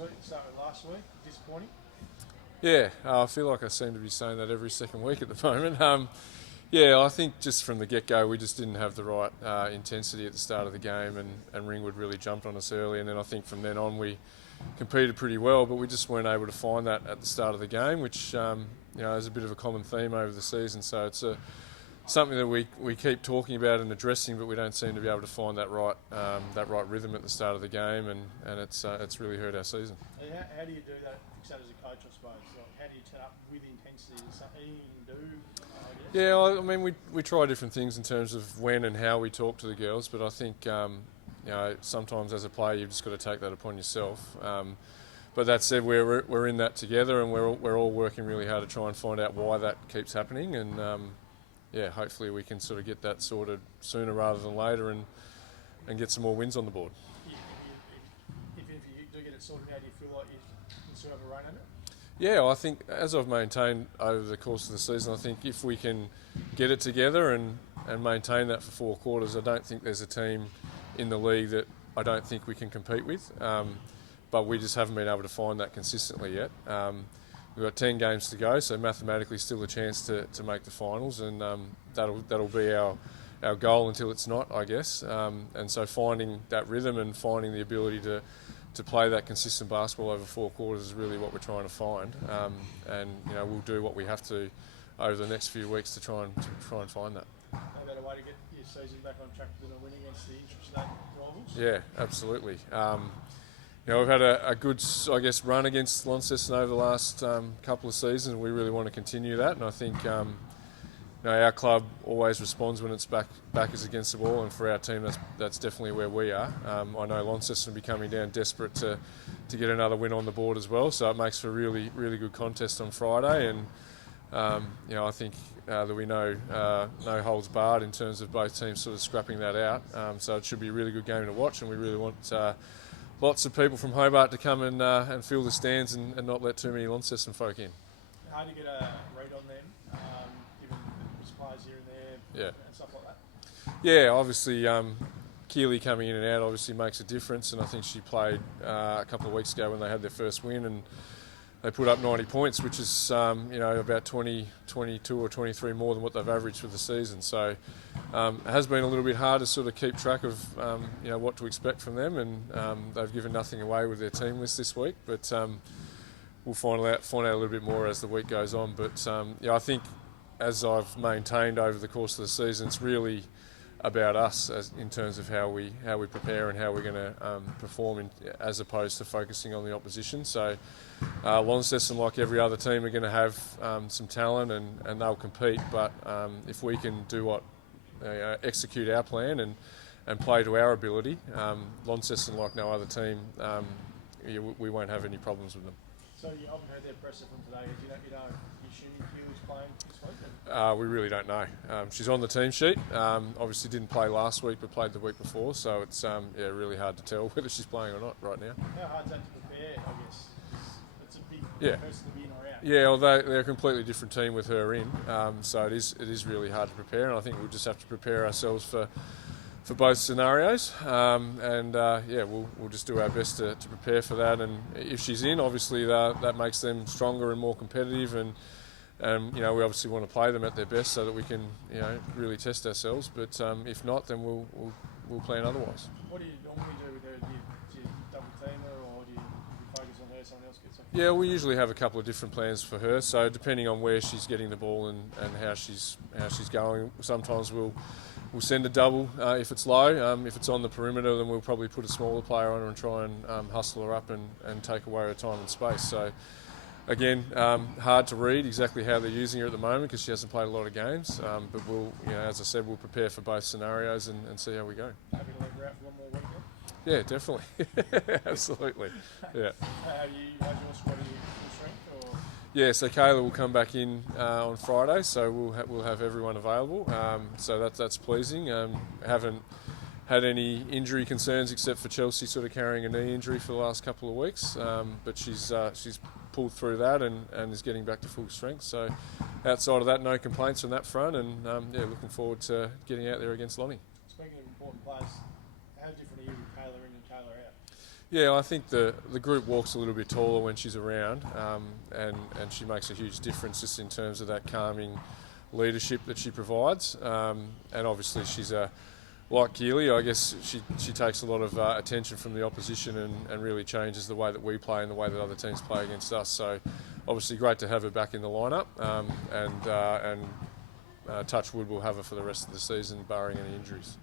week, start with last week. Disappointing. Yeah, I feel like I seem to be saying that every second week at the moment. Yeah, I think just from the get-go we just didn't have the right intensity at the start of the game, and Ringwood really jumped on us early, and then I think from then on we competed pretty well, but we just weren't able to find that at the start of the game, which is a bit of a common theme over the season. So it's something that we keep talking about and addressing, but we don't seem to be able to find that right rhythm at the start of the game, and it's really hurt our season. How do you do that? Fix that as a coach, I suppose. Like, how do you turn up with intensity? Is there something you can do? Yeah, I mean, we try different things in terms of when and how we talk to the girls, but I think sometimes as a player you've just got to take that upon yourself. But that said, we're in that together, and we're all working really hard to try and find out why that keeps happening, and hopefully we can sort of get that sorted sooner rather than later, and get some more wins on the board. If you do get it sorted out, do you feel like you can still have a run at it? Yeah, I think, as I've maintained over the course of the season, I think if we can get it together and maintain that for 4 quarters, I don't think there's a team in the league that I don't think we can compete with. But we just haven't been able to find that consistently yet. We've got 10 games to go, so mathematically still a chance to make the finals, and that'll be our goal until it's not, I guess. And so finding that rhythm and finding the ability to play that consistent basketball over 4 quarters is really what we're trying to find. And we'll do what we have to over the next few weeks to try and find that. No better way to get your season back on track than a win against the interstate rivals? Yeah, absolutely. We've had a good, I guess, run against Launceston over the last couple of seasons. We really want to continue that, and I think our club always responds when its back is against the wall, and for our team that's definitely where we are. I know Launceston will be coming down desperate to get another win on the board as well, so it makes for a really, really good contest on Friday, and I think that we know no holds barred in terms of both teams sort of scrapping that out, so it should be a really good game to watch, and we really want lots of people from Hobart to come and fill the stands and not let too many Launceston folk in. Hard to get a read on them, given there's players here and there and stuff like that. Yeah, obviously Keeley coming in and out obviously makes a difference, and I think she played a couple of weeks ago when they had their first win, and they put up 90 points, which is about 22 or 23 more than what they've averaged for the season. So it has been a little bit hard to sort of keep track of what to expect from them, and they've given nothing away with their team list this week. But we'll find out a little bit more as the week goes on. But I think, as I've maintained over the course of the season, it's really about us in terms of how we prepare and how we're going to perform, as opposed to focusing on the opposition. So Launceston, like every other team, are going to have some talent and they'll compete. But if we can do what execute our plan and play to our ability, Launceston, like no other team, we won't have any problems with them. So you haven't heard their presser from today. You assuming Hugh is playing this week? We really don't know. She's on the team sheet. Obviously didn't play last week, but played the week before. So it's really hard to tell whether she's playing or not right now. How hard is that to prepare? I guess it's a big person to be in or out. Yeah, although they're a completely different team with her in, so it is really hard to prepare. And I think we'll just have to prepare ourselves for both scenarios, we'll just do our best to prepare for that. And if she's in, obviously that makes them stronger and more competitive, and we obviously want to play them at their best so that we can really test ourselves. But if not, then we'll plan otherwise. What do you normally do with her? Do you double team her, or do you focus on her, someone else gets her? Yeah, we usually have a couple of different plans for her. So depending on where she's getting the ball and how she's going, sometimes we'll send a double if it's low. If it's on the perimeter, then we'll probably put a smaller player on her and try and hustle her up and take away her time and space. So again, hard to read exactly how they're using her at the moment because she hasn't played a lot of games. But we'll, as I said, we'll prepare for both scenarios and see how we go. Happy to leave her out for one more week then? Yeah, definitely. Absolutely. Yeah. How's your squad? Are you full strength or? Yeah, so Kayla will come back in on Friday, so we'll have everyone available. So that's pleasing. Haven't had any injury concerns except for Chelsea sort of carrying a knee injury for the last couple of weeks, but she's pulled through that and is getting back to full strength. So outside of that, no complaints on that front, and looking forward to getting out there against Lonnie. Speaking of important players, how different are you with Kayla in and Kayla out? Yeah, I think the group walks a little bit taller when she's around, and she makes a huge difference just in terms of that calming leadership that she provides. And obviously she's like Keely, I guess she takes a lot of attention from the opposition and really changes the way that we play and the way that other teams play against us. So obviously great to have her back in the lineup, and touch wood, we'll have her for the rest of the season barring any injuries.